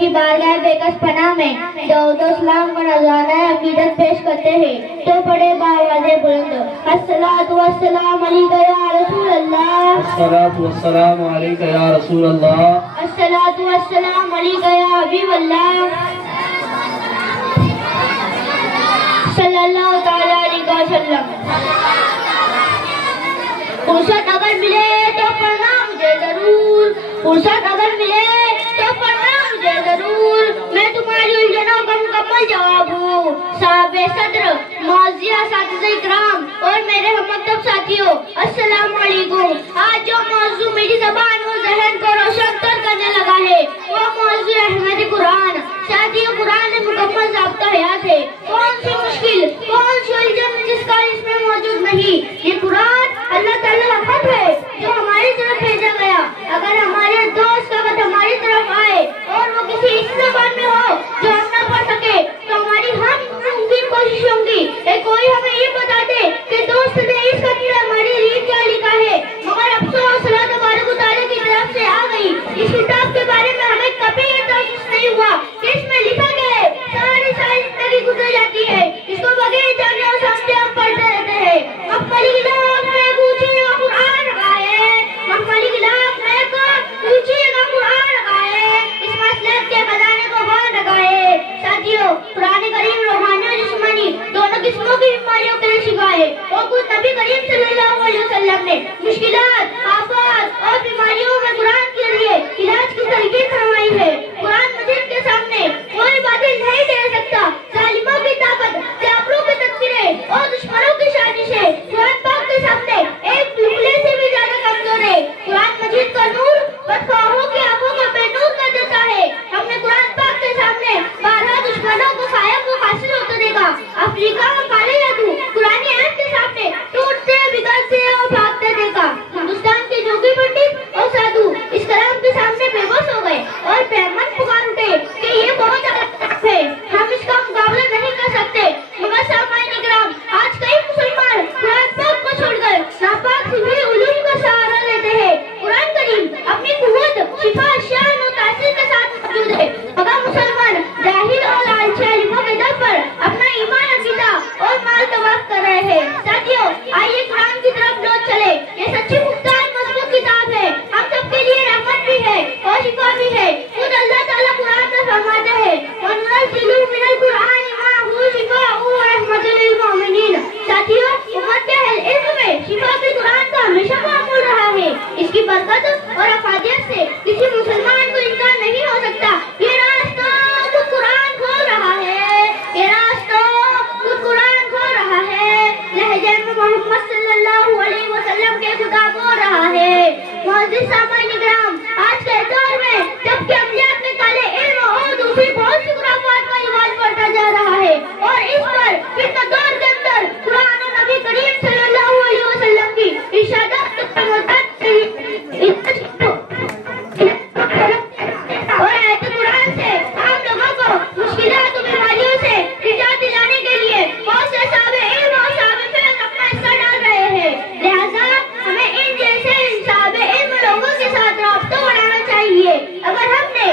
की बारगाह बेकस पनाह में दरूद और सलाम का नजराना अकीदत पेश करते हैं तो बड़े बावाज़े बुलंद अस्सलातु वस्सलाम अलैका या रसूल अल्लाह, अस्सलातु वस्सलाम अलैका या रसूल अल्लाह, अस्सलातु वस्सलाम अलैका या हबीब अल्लाह सल्लल्लाहु तआला अलैहि वसल्लम। फुर्सत अगर मिले तो पढ़ना मुझे जरूर, फुर्सत अगर मिले तो पढ़ना मुझे जरूर, मैं तुम्हारी उलझनों का मुकम्मल जवाब हूँ। साहबे सद्र, मौजिया साथी इकराम और मेरे हमदर्द साथियों, अस्सलाम वालेकुम। आज जो मौजू मेरी ज़बान और ज़हन को रोशन करने लगा है वो मौजू अहमद कुरान। साथियों, कुरान में मुकम्मल ज़ाब्ता हयात है। कौन सी मुश्किल, कौन सी उलझन जिसका इसमें मौजूद नहीं। ये कुरान अल्लाह ताला का खत है जो हमारी तरफ भेजा गया। अगर हमारे दोस्त का खत हमारी तरफ आए और वो किसी इस ज़बान में हो जो हम ना पढ़ सके तो हमारी हर मुमकिन कोशिश होगी कि कोई हमें ये बता दे कि दोस्त ने इस खत में हमारी रीत क्या लिखा है। मगर अफसोस अल्लाह तबारक व तआला की तरफ से आ गई। इस किताब के बारे में हमें कभी ये तहसीस नहीं हुआ कि इसमें लिखा गया है। सारी जिंदगी गुजर जाती है इसको बगैर जाने और समझे हम पढ़ते रहते हैं। मखमली गिलास में पूछिएगा कुरान रखा है, मखमली गिलास में पूछिएगा कुरान रखा है, इस मसलक के खजाने को बांध रखा है। साथियों, कुरान करीम रूहानी और जिस्मानी दोनों किस्मों की बीमारियों के लिए शिफा है और खुद नबी करीम सल्लल्लाहु अलैहि वसल्लम ने मुश्किलात, आफत और बीमारियों में कुरान के लिए इलाज की तरीके फरमाई है। कुरान मजीद के सामने कोई बातिल नहीं दे सकता। जालिमों की ताकत, जाबरों की तकदीरें और दुश्मनों की साजिशें कुरान पाक के सामने एक टुकड़े से भी ज्यादा कमजोर है। कुरान मजीद का नूर बदख्वाहों की आंखों को बेनूर कर देता है। हमने कुरान पाक के सामने 12 दुश्मनों को कायम को हासिल होते देखा। अफ्रीका में काले जादू कुरानी आयत के सामने टूटते, बिगड़ते और भागते देखा। हिंदुस्तान के जोगी पंडित और साधु इस कलाम के सामने बेबस हो गए और बेमन पुकार उठे कि ये बहुत टफ है, हम इसका मुकाबला नहीं कर सकते। मगर सामान्य इकराम, आज कई मुसलमान कुरान पाक को छोड़कर नापाक सिफी उलूम का सहारा लेते हैं। कुरान करीम अपनी कुव्वत, शिफा, शान और तासीर के साथ मौजूद है। मगर मुसलमान जाहिल और लालची अलीमों के दर पर अपना ईमान, अकीदा और माल तबाह कर रहे हैं। साथियों, आइए कुरान की तरफ लौट चले। ये सच्ची मुख्तार मजबूत किताब है, हम सबके लिए रहमत भी है और शिफा भी है। खुद अल्लाह ताला कुरान में फरमाते हैं वनुनज़्ज़िलु मिनल कुरानि मा हुवा शिफ़ाअun व रहमतुल लिल मुमिनीन। साथियों, उम्मत के इल्म में शिफा भी कुरान का हमेशा मामूल रहा है। इसकी बरकत और अफादियत से किसी मुसलमान को इनकार नहीं हो सकता। ये रास्ता खुद कुरान खोल रहा है, ये रास्ता खुद कुरान खोल रहा है। लहजे में मोहम्मद सल्लल्लाहु अलैहि वसल्लम के खुदा बोल रहा है। मुअज़्ज़िज़ सामाईन इकराम, आज के दौर में जबकि अमलियात में काले इल्म और दूसरी बहुत सी खुराफात का रिवाज बढ़ता जा रहा है और इस पर फितना दौर के अंदर कुरान और नबी करीम सल्लल्लाहु अलैहि वसल्लम की इरशादात और आयत कुरान से आम लोगों को मुश्किलात और बीमारियों से निजात दिलाने के लिए बहुत से साहबे इल्म और साहबे फिक़्ह अपना हिस्सा डाल रहे हैं। लिहाजा हमें इन जैसे साहबे इल्म लोगों के साथ राब्ता बनाना चाहिए। अगर हमने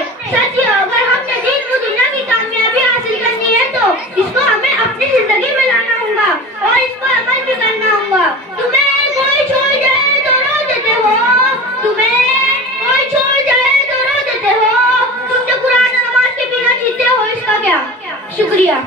दीन व दुनिया की कामयाबी हासिल करनी है तो इसको हमें अपनी जिंदगी में लाना होगा और इस पर अमल भी करना होगा। तुम्हें कोई छोड़ जाए तो रो देते हो, तुम्हें कोई छोड़ जाए तो रो देते हो, तुम जो कुरान और नमाज के बिना जीते हो इसका क्या? शुक्रिया।